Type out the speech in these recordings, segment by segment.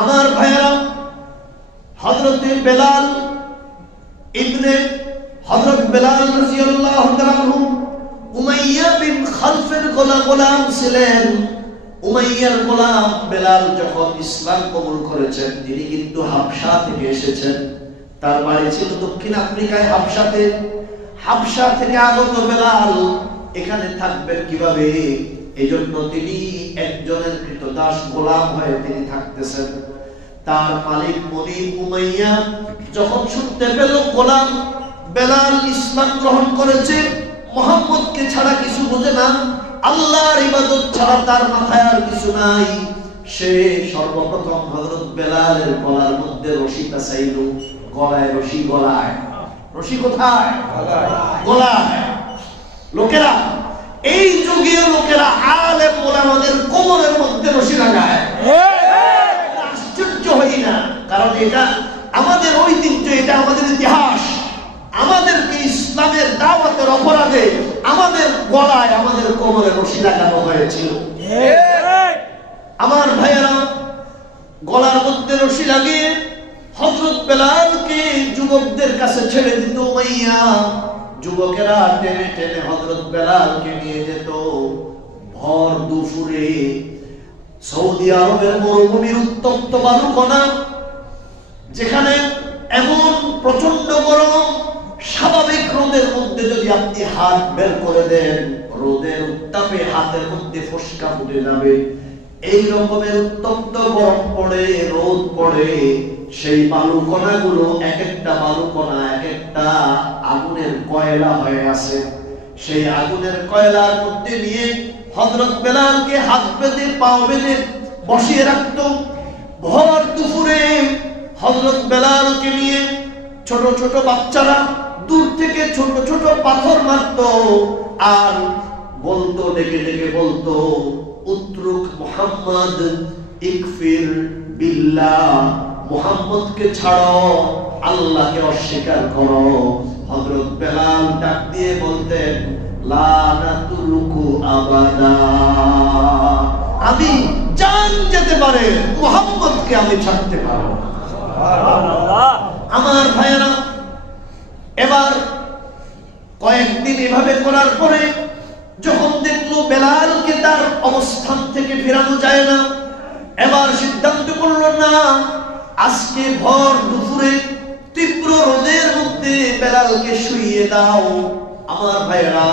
আমার ভাইয়েরা, হযরতে বেলাল ইবনে হযরত বেলাল রাদিয়াল্লাহু তাআলা আনহু উমাইয়া বিন খালফের গোলাম ছিলেন। উমাইয়ার গোলাম বেলাল যখন ইসলাম কবুল করেছেন, তিনি কিন্তু হাবশা থেকে এসেছেন। তার বাড়ি ছিল দক্ষিণ আফ্রিকায় হাবশাতে। হাবশা থেকে আগত বেলাল এখানে থাকবেন কিভাবে? এজন্য তিনি একজনের কৃতদাস গোলাম হয়ে তিনি থাকতেছেন। তার মালিক বনি উমাইয়া যখন শুনতে পেল গোলাম বেলাল ইসলাম গ্রহণ করেছে, মুহাম্মদকে ছাড়া কিছু বোঝে না, আল্লাহর ইবাদত ছাড়া তার মাথায় আর কিছু নাই, সে সর্বপ্রথম হযরত বেলালের গলার মধ্যে রশিটা চাইল। গলায় রশি, গলায় রশি কোথায়? গলায়। লোকেরা, এই যুগীয় লোকেরা আলেম ওলামাদের কোমরের মধ্যে রশি লাগায়। আশ্চর্য হই না, কারণ এটা আমাদের ঐতিহ্য, এটা আমাদের ইতিহাস। আমাদেরকে ইসলামের দাওয়াতের অপরাধে আমাদের গলায়, আমাদের কোমরে রশি লাগানো হয়েছিল। আমার ভাইয়েরা, গলার মধ্যে রশি লাগিয়ে হযরত বেলালকে যুবকদের কাছে ছেড়ে দিত উমাইয়া। যুবকেরা টেনে টেনে হযরত বেলালকে নিয়ে যেত। ভর দুপুরে সৌদি আরবের মরুভূমির উত্তপ্ত বালুকণা, যেখানে এমন প্রচন্ড গরম, স্বাভাবিক রোদের মধ্যে যদি আপনি হাত বের করে দেন, রোদের উত্তাপে হাতের মধ্যে ফোসকা ফুটে যাবে। এই রকমের উত্তপ্ত গরম পড়ে, রোদ পড়ে, সেই বালুকণাগুলো এক একটা বালুকণা এক একটা আগুনের কয়লা হয়ে আছে। সেই আগুনের কয়লার মধ্যে নিয়ে হযরত বেলালকে হাত বেঁধে পাও বেঁধে বসিয়ে রাখত। ভর দুপুরে হযরত বেলালকে নিয়ে ছোট ছোট বাচ্চারা দূর থেকে ছোট ছোট পাথর মারত আর বলতো, ডেকে ডেকে বলতো, উতরুক মুহাম্মদ ইকফির বিল্লাহ, মুহাম্মদকে ছাড়ো, আল্লাহকে অস্বীকার করো। হযরত বেলাল ডাক দিয়ে বলতেন, লা নাতুরুকু আবাদা, আমি জান যেতে পারে, মুহাম্মদকে আমি ছাড়তে পারবো না। সুবহানাল্লাহ। আমার ভাইয়েরা, এবার কয়েকদিন এভাবে করার পরে যখন দেখলো বেলালকে তার অবস্থান থেকে ফেরানো যায় না, এবার সিদ্ধান্ত করলো, না, আজকে ভর দুপুরে তীব্র রোদের মধ্যে বেলালকে শুইয়ে দাও। আমার ভাইয়েরা,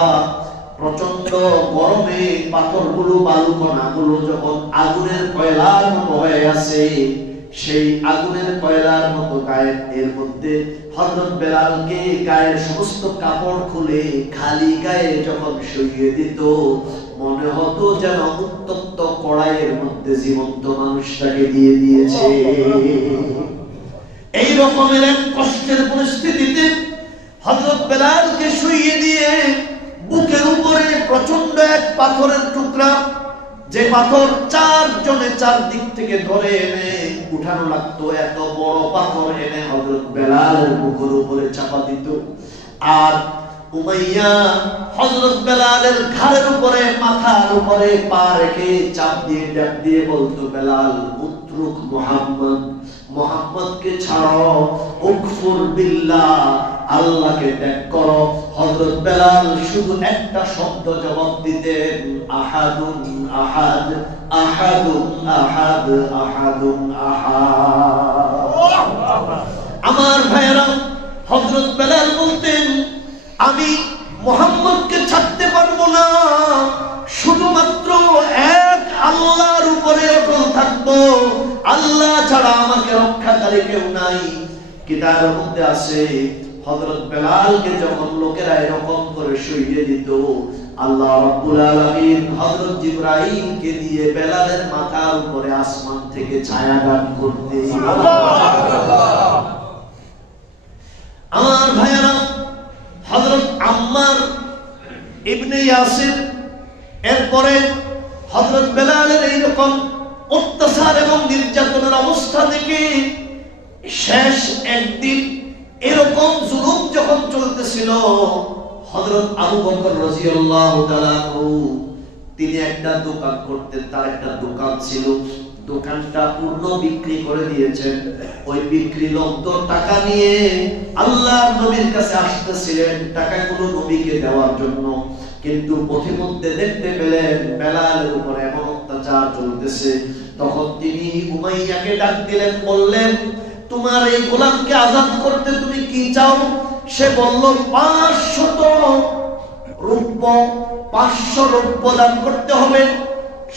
প্রচন্ড গরমে পাথরগুলো, বালুকণাগুলো যখন আগুনের কয়লার মতো হয়ে আছে, সেই আগুনের কয়লার মতো গায়ের এর মধ্যে হযরত বেলালকে গায়ের সমস্ত কাপড় খুলে খালি গায়ে যখন শুইয়ে দিত, মনে হতো যেন উত্তপ্ত কড়াইয়ের মধ্যে জীবন্ত মানুষটাকে দিয়ে দিয়েছে। এই রকমের এক কষ্টের পরিস্থিতিতে হযরত বেলালকে শুইয়ে দিয়ে বুকের উপরে প্রচন্ড এক পাথরের টুকরা, যে পাথর চারজনে চারদিক থেকে ধরে এনে উঠানো লাগতো, এত বড় পাথর এনে হযরত বেলালের বুকের উপরে চাপা দিত। আর উমাইয়া হযরত বেলালের ঘাড়ের উপরে, মাথার উপরে পা রেখে চাপ দিয়ে ডাক দিয়ে বলতো, বেলাল উতরুক মুহাম্মদ, মুহাম্মদকে ছাড়ো, উকফুর বিল্লাহ, আল্লাহকে ত্যাগ করো। হযরত বেলাল শুধু একটা শব্দ জবাব দিতেন, আহাদুন আহাদ, আহাদুন আহাদ, আহাদুন আহাদ। আমার ভাইয়েরা, হযরত বেলাল বলতেন, আমি মুহাম্মদকে ছাড়তে পারবো না, শুধুমাত্র এক আল্লাহর উপরে অটল থাকবো, আল্লাহ ছাড়া আমাকে রক্ষাকারী কেউ নাই। কিতাবের মধ্যে আছে, হযরত বেলালকে যখন লোকেরা এরকম করে শুইয়ে দিত, আল্লাহ রাব্বুল আলামিন হযরত জিবরাইলকে দিয়ে বেলালের মাথার উপরে আসমান থেকে ছায়া দান করতেন। সুবহানাল্লাহ। আমার ভাইয়েরা, হযরত আম্মার ইবনে ইয়াসির এরপরে হযরত বেলালের এইরকম অত্যাচার এবং নির্যাতনের অবস্থা দেখে শেষ একদিন এরকম জুলুম যখন চলতেছিল, হযরত আবু বকর রাদিয়াল্লাহু তাআলা তিনি একটা দোকান করতেন, তার একটা দোকান ছিল, দোকানটা পূর্ণ বিক্রি করে দিয়েছেন। ওই বিক্রি লব্ধ টাকা নিয়ে আল্লাহর নবীর কাছে আসতেছিলেন টাকাগুলো নবীকে দেওয়ার জন্য। কিন্তু পথিমধ্যে দেখতে পেলেন বেলালের উপরে এমন অত্যাচার চলতেছে। তখন তিনি উমাইয়াকে ডাক দিলেন, বললেন, তোমার এই গোলামকে আজাদ করতে তুমি কি চাও? সে বলল, 500 রৌপ্য, 500 রৌপ্য দান করতে হবে।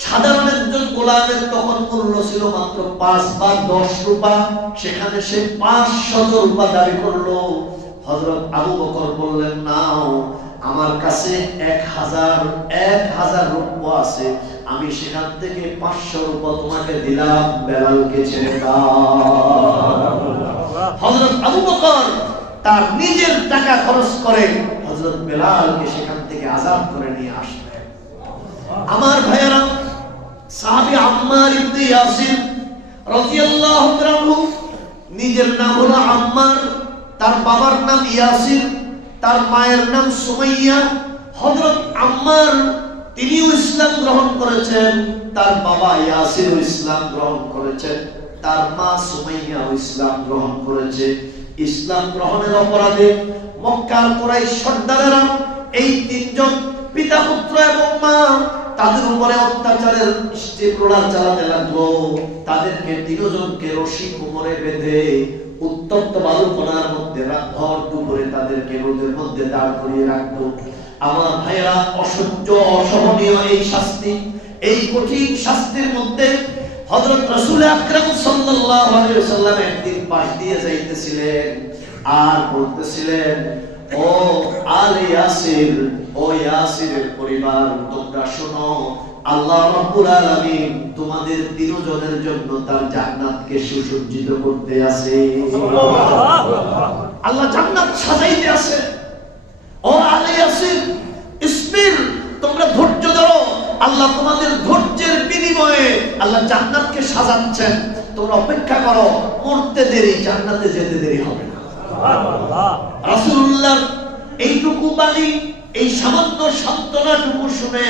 সাধারণ একজন গোলামের তখন মূল্য ছিল মাত্র 5 বা 10 রূপা, সেখানে সে 500 রূপা দাবি করলো। হযরত আবু বকর বললেন, নাও, আমার কাছে 1000 রৌপ্য আছে, আমি সেখান থেকে 500 রূপা তোমাকে দিলাম, বেলালকে ছেড়ে দাও। হযরত আবু বকর তার নিজের টাকা খরচ করে হযরত বেলালকে সেখান থেকে আজাদ করে নিয়ে আসলেন। আমার ভাইয়েরা, সাহাবী আম্মার ইবনে ইয়াসির রাদিয়াল্লাহু আনহু, নিজের নাম হলো আম্মার, তার বাবার নাম ইয়াসির, তার মায়ের নাম সুমাইয়া। হযরত আম্মার তিনিও ইসলাম গ্রহণ করেছেন, তার বাবা ইয়াসিরও ইসলাম গ্রহণ করেছেন, তার মা সুমাইয়াও ইসলাম গ্রহণ করেছে। ইসলাম গ্রহণের অপরাধে মক্কার কুরাইশ সর্দারেরা এই তিনজন পিতা পুত্র এবং মা তাদের উপরে অত্যাচারের স্টিপ্রোলার চালাতে লাগলো। তাদেরকে তিনজনকে রশি কোমরে বেঁধে উত্তপ্ত বালুকণার মধ্যে ভর দুপুরে তাদেরকে রোদের মধ্যে দাঁড় করিয়ে রাখতো। আমার ভাইয়েরা, অসহ্য অসহনীয় এই শাস্তি, এই কঠিন শাস্তির মধ্যে হযরত রাসূল আকরাম সাল্লাল্লাহু আলাইহি ওয়াসাল্লাম একদিন পাশ দিয়ে যাইতেছিলেন আর বলতেছিলেন, ও আলে ইয়াসির, ও ইয়াসিরের পরিবার, তোমরা শোনো, আল্লাহ রাব্বুল আলামিন তোমাদের তিনজনের জন্য তার জান্নাতকে সুসজ্জিত করতে আছে। আল্লাহ জান্নাত সাজাইতে আছে। ও আলে ইয়াসির, ইসবির, তোমরা ধৈর্য ধরো, আল্লাহ তোমাদের ধৈর্যের বিনিময়ে আল্লাহ জান্নাতকে সাজাচ্ছেন, তোমরা অপেক্ষা করো, মরতে দেরি, জান্নাতে যেতে দেরি হবে না। সুবহানাল্লাহ। রাসূলুল্লাহর এইটুকু বাণী, এই সামান্য সান্ত্বনাটুকু শুনে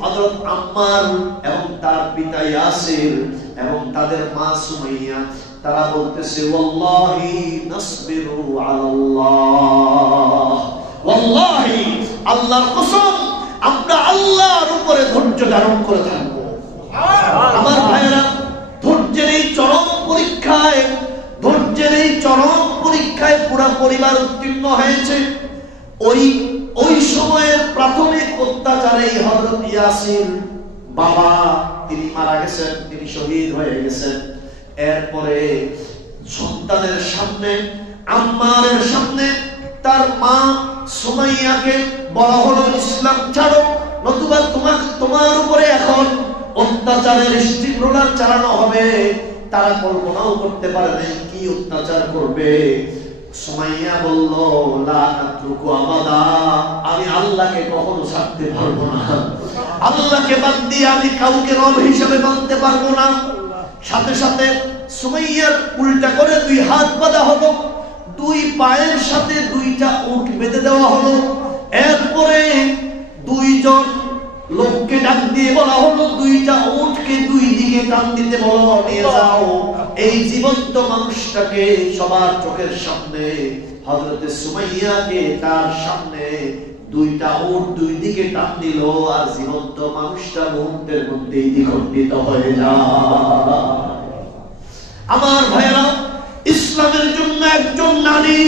হযরত আম্মার এবং তার পিতা ইয়াসির এবং তাদের মা সুমাইয়া তারা বলতেছে, ওয়াল্লাহি নাসবিরু আলাল্লাহ, ওয়াল্লাহি, আল্লাহর কসম, আমরা আল্লাহর উপরে ধৈর্য ধারণ করে থাকব। আমার ভাইয়েরা, ধৈর্যের এই চরম পরীক্ষায়, ধৈর্যের এই চরম পরীক্ষায় পুরো পরিবার উত্তীর্ণ হয়েছে। ওই সময়ের প্রাথমিক অত্যাচারে হযরত ইয়াসির বাবা তিনি মারা গেছেন, তিনি শহীদ হয়ে গেছেন। এরপরে সন্তানের সামনে, আম্মারের সামনে তার মা সুমাইয়াকে বলা হলো, ইসলাম ছাড়ো, নতুবা তোমার উপরে এখন অত্যাচারের স্টিপ্রোলার চালানো হবে। তারা কল্পনাও করতে পারে না কি অত্যাচার করবে। সুমাইয়া বলল, লা নাতরুকু আবাদা, আমি আল্লাহকে কখনো ছাড়তে পারবো না, আল্লাহকে বাদ দিয়ে আমি কাউকে রব হিসেবে মানতে পারবো না। সাথে সাথে সুমাইয়ার উল্টা করে 2 হাত বাঁধা হলো, 2 পায়ের সাথে 2টা উট বেঁধে দেওয়া হলো। এরপরে 2 জন লোককে ডাক দিয়ে বলা হলো, 2টা উটকে 2 দিকে টান দিতে বলো, নিয়ে যাও। এই জীবন্ত মানুষটাকে সবার চোখের সামনে হযরতে সুমাইয়াকে তার সামনে 2টা উট 2 দিকে টান দিল, আর জীবন্ত মানুষটা মুহূর্তের মধ্যেই দ্বিখণ্ডিত হয়ে যায়। আমার ভাইয়েরা, ইসলামের জন্য একজন নারী,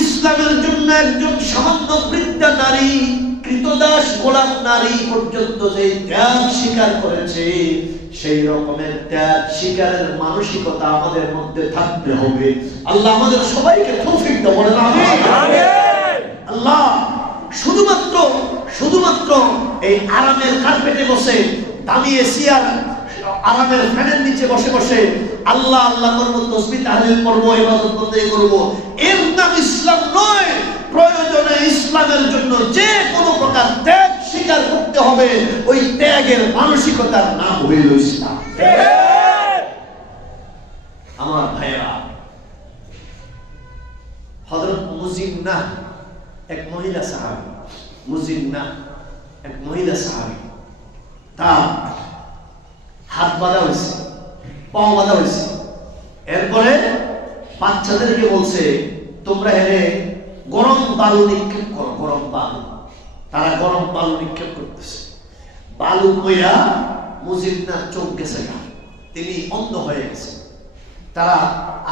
ইসলামের জন্য একজন সামান্য বৃদ্ধা নারী, কৃতদাস গোলাম নারী পর্যন্ত যে ত্যাগ স্বীকার করেছে, সেই রকমের ত্যাগ স্বীকারের মানসিকতা আমাদের মধ্যে থাকতে হবে। আল্লাহ আমাদের সবাইকে তৌফিক দান করেন, আমিন। আল্লাহ শুধুমাত্র এই আরামের কার্পেটে বসে, দামি এসি আর আরামের ফ্যানের নিচে বসে বসে আল্লাহ আল্লাহ করব, তাসবিহ তাহলিল করব, ইবাদত বন্দেগি করব, এর নাম ইসলাম নয়। প্রয়োজনে ইসলামের জন্য যে কোনো প্রকার ত্যাগ স্বীকার করতে হবে, ওই ত্যাগের মানসিকতার নাম হইল ইসলাম। আমার ভাইরা, হযরত মুজিন্না এক মহিলা সাহাবী, মুজিন্না এক মহিলা সাহাবী, তার হাত বাঁধা হয়েছে, পাও বাঁধা হয়েছে। এরপরে বাচ্চাদেরকে বলছে তোমরা হেরে গরম বালু নিক্ষেপ করো, গরম বালু। তারা গরম বালু নিক্ষেপ করতেছে, বালু কইরা মুজিবনার চোখ গেছে, তিনি অন্ধ হয়ে গেছে। তারা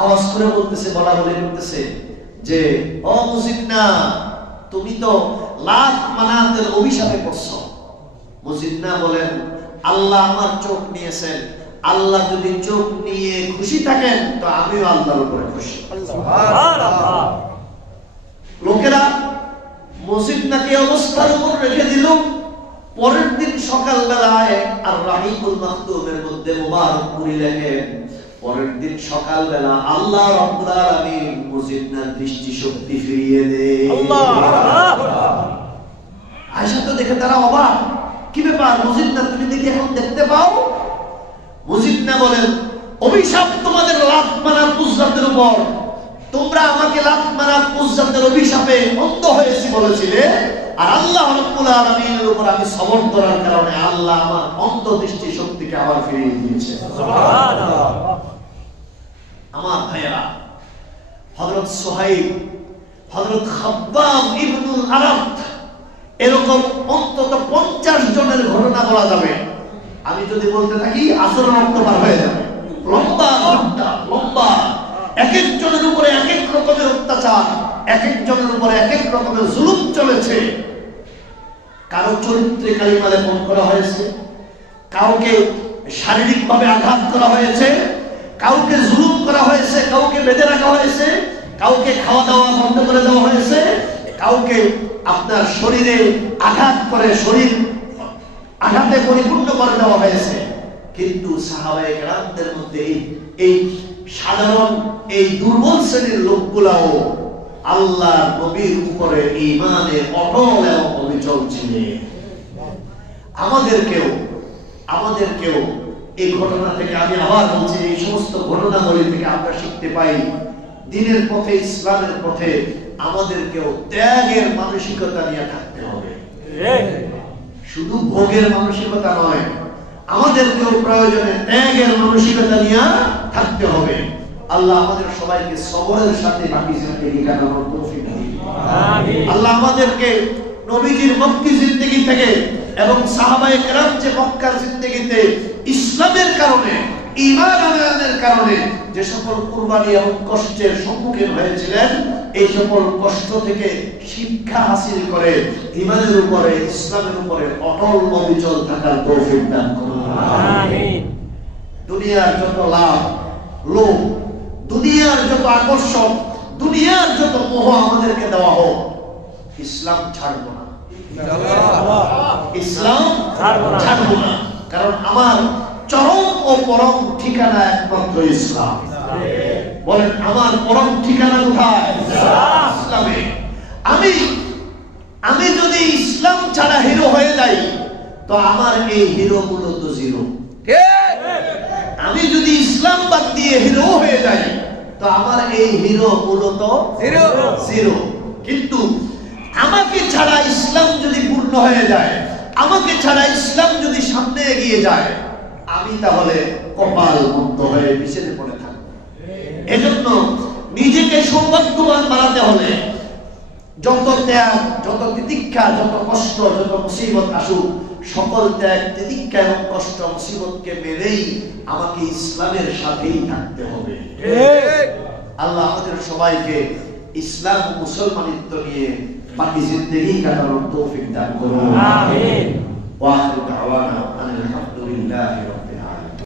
আওয়াজ করে বলতেছে, বলা বলে করতেছে যে ও মুজিবনা, তুমি তো লাত মানাতের অভিশাপে পড়ছো। মুজিবনা বলেন আল্লাহ আমার চোখ নিয়েছেন, আল্লাহ যদি চোখ নিয়ে খুশি থাকেন তো আমিও আল্লাহর উপরে খুশি। লোকেরা মুজিবনাকে অবস্থার উপর রেখে দিল। পরের দিন সকালবেলায় আর রাহিকুল মাকতুমের মধ্যে মুবারকপুরি লেখেন, পরের দিন সকালবেলা আল্লাহ রাব্বুল আলামিন মুজিবনার দৃষ্টি শক্তি ফিরিয়ে দেয়। আয়েশা তো দেখে তারা অবাক, কি ব্যাপার মুজিবনা, তুমি দেখি এখন দেখতে পাও? মুজিবনা বলেন অভিশাপ তোমাদের লাত মানার উজ্জাতের উপর, তোমরা আমাকে লাত মানার উজ্জাতের অভিশাপে অন্ধ হয়েছি বলেছিলে, আর আল্লাহ রাব্বুল আলামিনের উপর আমি সবর করার কারণে আল্লাহ আমার অন্ধ দৃষ্টি শক্তিকে আবার ফিরিয়ে দিয়েছে। সুবহানাল্লাহ। আমার ভাইয়েরা, হযরত সুহাইব, হযরত খাব্বাব ইবনুল আরাত, এরকম অন্তত 50 জনের ঘটনা বলা যাবে। আমি যদি বলতে থাকি আসরের রক্ত পার হয়ে যাবে। লম্বা ঘটনা, লম্বা, এক এক জনের উপরে এক এক রকমের অত্যাচার, এক এক জনের উপরে এক এক রকমের জুলুম চলেছে। কারো চরিত্রে কালিমা লেপন করা হয়েছে, কাউকে শারীরিকভাবে আঘাত করা হয়েছে, কাউকে জুলুম করা হয়েছে, কাউকে বেঁধে রাখা হয়েছে, কাউকে খাওয়া দাওয়া বন্ধ করে দেওয়া হয়েছে, কাউকে আপনার শরীরে আঘাত করে শরীর আঘাতে পরিপূর্ণ করে দেওয়া হয়েছে। কিন্তু সাহাবায়ে কেরামদের মধ্যে এই সাধারণ এই দুর্বল শ্রেণীর লোকগুলাও আল্লাহর নবীর উপরে ঈমানে অটল এবং অবিচল ছিলেন। আমাদেরকেও এই ঘটনা থেকে, আমি আবার বলছি, এই সমস্ত ঘটনাবলী থেকে আমরা শিখতে পাই দ্বীনের পথে, ইসলামের পথে আমাদেরকেও ত্যাগের মানসিকতা নিয়ে থাকতে হবে। শুধু ভোগের মানসিকতা নয়, আমাদেরকেও প্রয়োজনে ত্যাগের মানসিকতা নিয়ে থাকতে হবে। আল্লাহ আমাদের সবাইকে সবরের সাথে বাকি জিন্দেগি কাটানোর তৌফিক দিন। আমিন। আল্লাহ আমাদেরকে নবীজির মক্কি জিন্দেগি থেকে এবং সাহাবায়ে কেরাম যে মক্কার জিন্দেগিতে ইসলামের কারণে, ঈমান আনয়নের কারণে যে সকল কুরবানি এবং কষ্টের সম্মুখীন হয়েছিলেন, এই সকল কষ্ট থেকে শিক্ষা হাসিল করে ঈমানের উপরে, ইসলামের উপরে অটল অবিচল থাকার তৌফিক দান করুন। আমিন। দুনিয়ার যত লাভ, লোভ, দুনিয়ার যত আকর্ষণ, দুনিয়ার যত মোহ আমাদেরকে দেওয়া হোক, ইসলাম ছাড়ব না, ইসলাম ছাড়ব না। কারণ আমার চরম ও পরম ঠিকানা একমাত্র ইসলাম। বলেন আমার পরম ঠিকানা কোথায়? ইসলামে। আমি যদি ইসলাম ছাড়া হিরো হয়ে যাই তো আমার এই হিরো মূলত জিরো। আমি যদি ইসলাম বাদ দিয়ে হিরো হয়ে যাই তো আমার এই হিরো মূলত জিরো। কিন্তু আমাকে ছাড়া ইসলাম যদি পূর্ণ হয়ে যায়, আমাকে ছাড়া ইসলাম যদি সামনে এগিয়ে যায়, আমি তাহলে কপাল মুক্ত হয়ে পিছনে পড়ে থাকবো। এজন্য নিজেকে সৌভাগ্যবান বানাতে হলে যত ত্যাগ, যত তিতিক্ষা, যত কষ্ট, যত মুসিবত আসুক, সকল ত্যাগ, তিতিক্ষা এবং কষ্ট, মুসিবতকে মেনেই আমাকে ইসলামের সাথেই থাকতে হবে। আল্লাহ আমাদের সবাইকে ইসলাম ও মুসলমানিত্ব নিয়ে বাকি জিন্দেগি কাটানোর তৌফিক দান করুন। আমিন। ওয়া আখিরু দাওয়ানা আলহামদুলিল্লাহি রাব্বিল